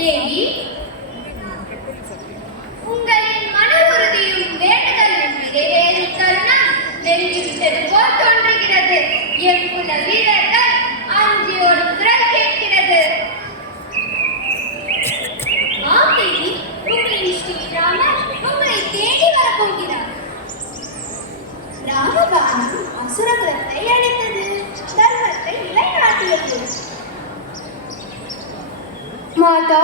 தேவி, உங்களின் மன உறுதியும் வேண்டுதலும் நிறைவேறும் தருணம் நெருங்கிவிட்டது போல் தோன்றுகிறது. என் குல வீரர்கள் அஞ்சி ஒரு குரல் கேட்கிறது. ஆம் தேவி, உங்களின் ஸ்ரீராமர் உங்களை தேடி வரப்போகிறார். ராமபானம் அசுரகுலத்தை அழித்தது, தர்மத்தை நிலைநாட்டியது. மாதா,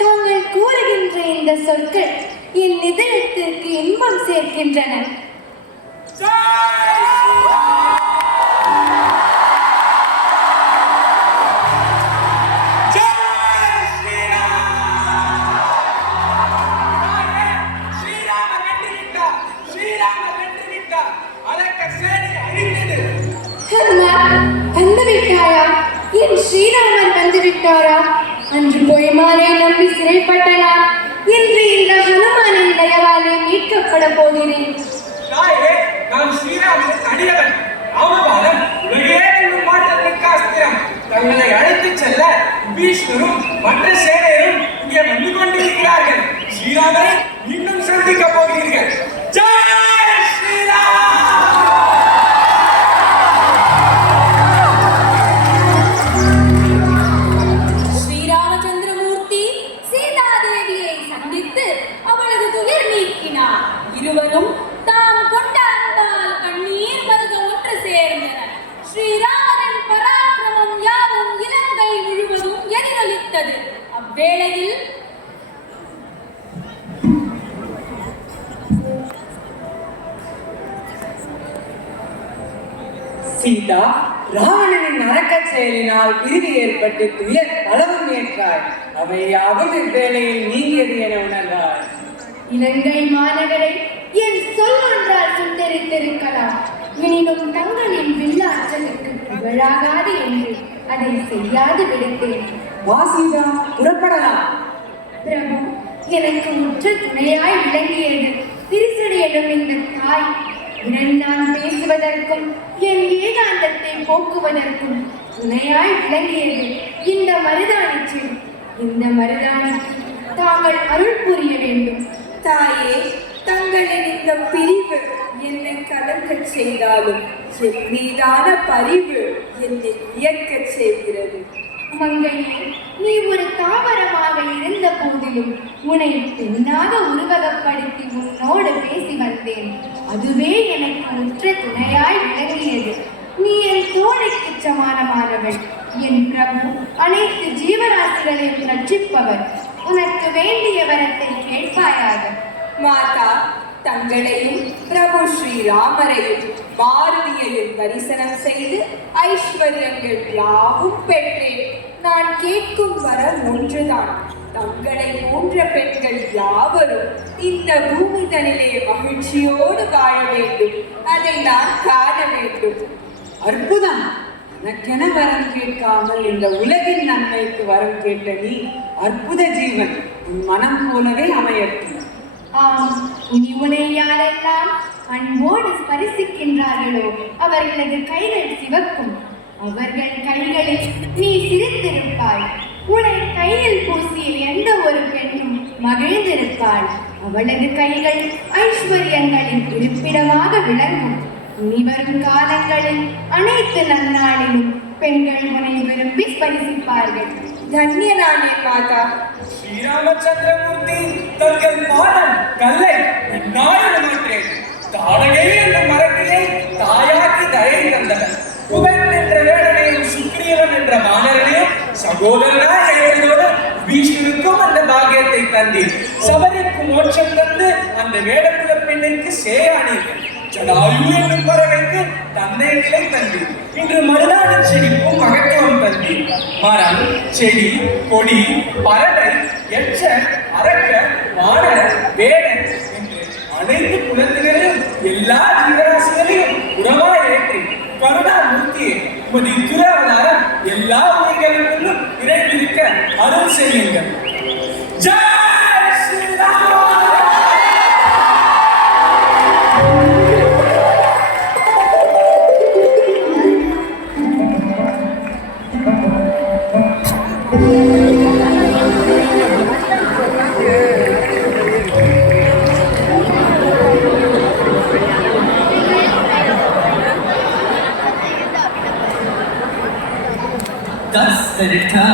தாங்கள் கூறுகின்ற இந்த சொற்கள் என் இதயத்திற்கு இன்பம் சேர்க்கின்றன. வந்துவிட்டாயா? என் ஸ்ரீராமர் வந்துவிட்டாரா? அன்று பொய்மானை நம்பி சிறைப்பட்டனார். இன்று இந்த ஹனுமானின் தயவாலே மீட்கப்பட போகிறேன். நான் ஸ்ரீராமன் அடியவன் ராமபாலன், உலகே என்னும் மாற்றத்திற்கு அஸ்திரம். தங்களை அழைத்துச் செல்ல பீஷ்மரும் மற்ற சேனையரும் இங்கே வந்து கொண்டிருக்கிறார்கள். ஸ்ரீராமரை இன்னும் சந்திக்க போகிறீர்கள். ஜெய் ஸ்ரீராம்! இருவரும் தாம் கொண்ட அன்பால் கண்ணீர் மல்க ஒன்று சேர்ந்தனர். ஸ்ரீராமனின் பராக்கிரமம் யாவும் இலங்கை முழுவதும் எதிரொலித்தது. அவ்வேளையில் சீதா, ராவணனின் அரக்கச் செயலினால் பிரிவு ஏற்பட்டு துயர் பலவும் ஏற்றாய். அவை யாவும் இவ்வேளையில் நீங்கியது என உணர்ந்தாய். இலங்கை மாநகரை என் சொல் ஒன்றால் சுட்டரித்திருக்கலாம். எனினும் தங்களின் வில்லாற்றலுக்கு புகழாகாது என்று அதை செய்யாது விடுத்தேன். வாசீதா, புறப்படலாம். பிரபு, எனக்கு முற்ற துணையாய் விளங்கியது திருச்சடையிலும் இந்த தாய். நான் பேசுவதற்கும் என் ஏகாந்தத்தை போக்குவதற்கும் துணையாய் விளங்கியது இந்த மருதாணிச்சு. இந்த மருதாணிக்கு தாங்கள் அருள் புரிய வேண்டும். தாயே, தங்களின் இந்த பிரிவு என்னை கலங்கச் செய்தாலும் என் மீதான பரிவு என்னை வியக்கச் செய்கிறது. மங்கையே, நீ ஒரு தாவரமாக இருந்த போதிலும் உன்னை பெண்ணாக உருவகப்படுத்தி உன்னோடு பேசி வந்தேன். அதுவே எனக்கு உற்ற துணையாய் விளங்கியது. நீ என் தோழைக்கு சமானமானவள். என் பிரபு அனைத்து ஜீவராசிகளையும் ரட்சிப்பவர். உனக்கு வேண்டிய வரத்தை கேட்பாயாக. மாதா, தங்களையும் பிரபு ஸ்ரீராமரையும் பாரதியையும் தரிசனம் செய்து ஐஸ்வர்யங்கள் யாவும் பெற்றேன். நான் கேட்கும் வரம் ஒன்றுதான். தங்களை போன்ற பெண்கள் யாவரும் இந்த பூமிதனிலே மகிழ்ச்சியோடு வாழ வேண்டும். அதை நான் காண வேண்டும். அற்புதம்! எனக்கென வரம் கேட்காமல் இந்த உலகின் நன்மைக்கு வரம் கேட்ட நீ அற்புத ஜீவன். உன் மனம் போலவே அமையட்டும். ஆம், இனி உன்னை யாரெல்லாம் அன்போடு ஸ்பரிசிக்கின்றார்களோ அவர்களது கைகள் சிவக்கும். அவர்கள் கைகளில் நீ சிரித்திருப்பாய். உன்னை கையில் பூசிய எந்த ஒரு பெண்ணும் மகிழ்ந்திருப்பாள். அவளது கைகள் ஐஸ்வர்யங்களின் இருப்பிடமாக விளங்கும். இனி வரும் காலங்களில் அனைத்து நன்னாளிலும் பெண்கள் உன்னை விரும்பி ஸ்பரிசிப்பார்கள். தன்யனானே மாதா. ஸ்ரீராமச்சந்திரமூர்த்தி தங்கள் பாதம் கல்லை நாடு மாற்றேன். தாடகை என்ற மரத்திலே தாயாக்கி தயை தந்தனர். புகழ் என்ற வேடனையும் சுக்ரீவன் என்ற மாணவனையும் சகோதரனாய் எழுதோடு பீஷ்மருக்கும் அந்த பாக்கியத்தை தந்தீர். சபரிக்கு மோட்சம் தந்து அந்த வேடக்குல பெண்ணுக்கு சேயானீர்கள். ஜடாயு என்னும் பறவைக்கு தந்தை நிலை தந்தீர். இன்று மருதானின் செடிக்கும் மகத்துவம் தந்தீர். மரம், செடி, கொடி, பறவை, எச்ச, அரக்க, வானர், வேடன் என்று அனைத்து குலத்தினரையும் எல்லா ஜீவராசிகளையும் உறவாய் ஏற்றி கருணாமூர்த்தியை உமது திருவதாரம் எல்லா உயிர்களுக்கும் நிறைந்திருக்க அருள் செய்யுங்கள். ஜெய் ஸ்ரீராம்! சரிட்டா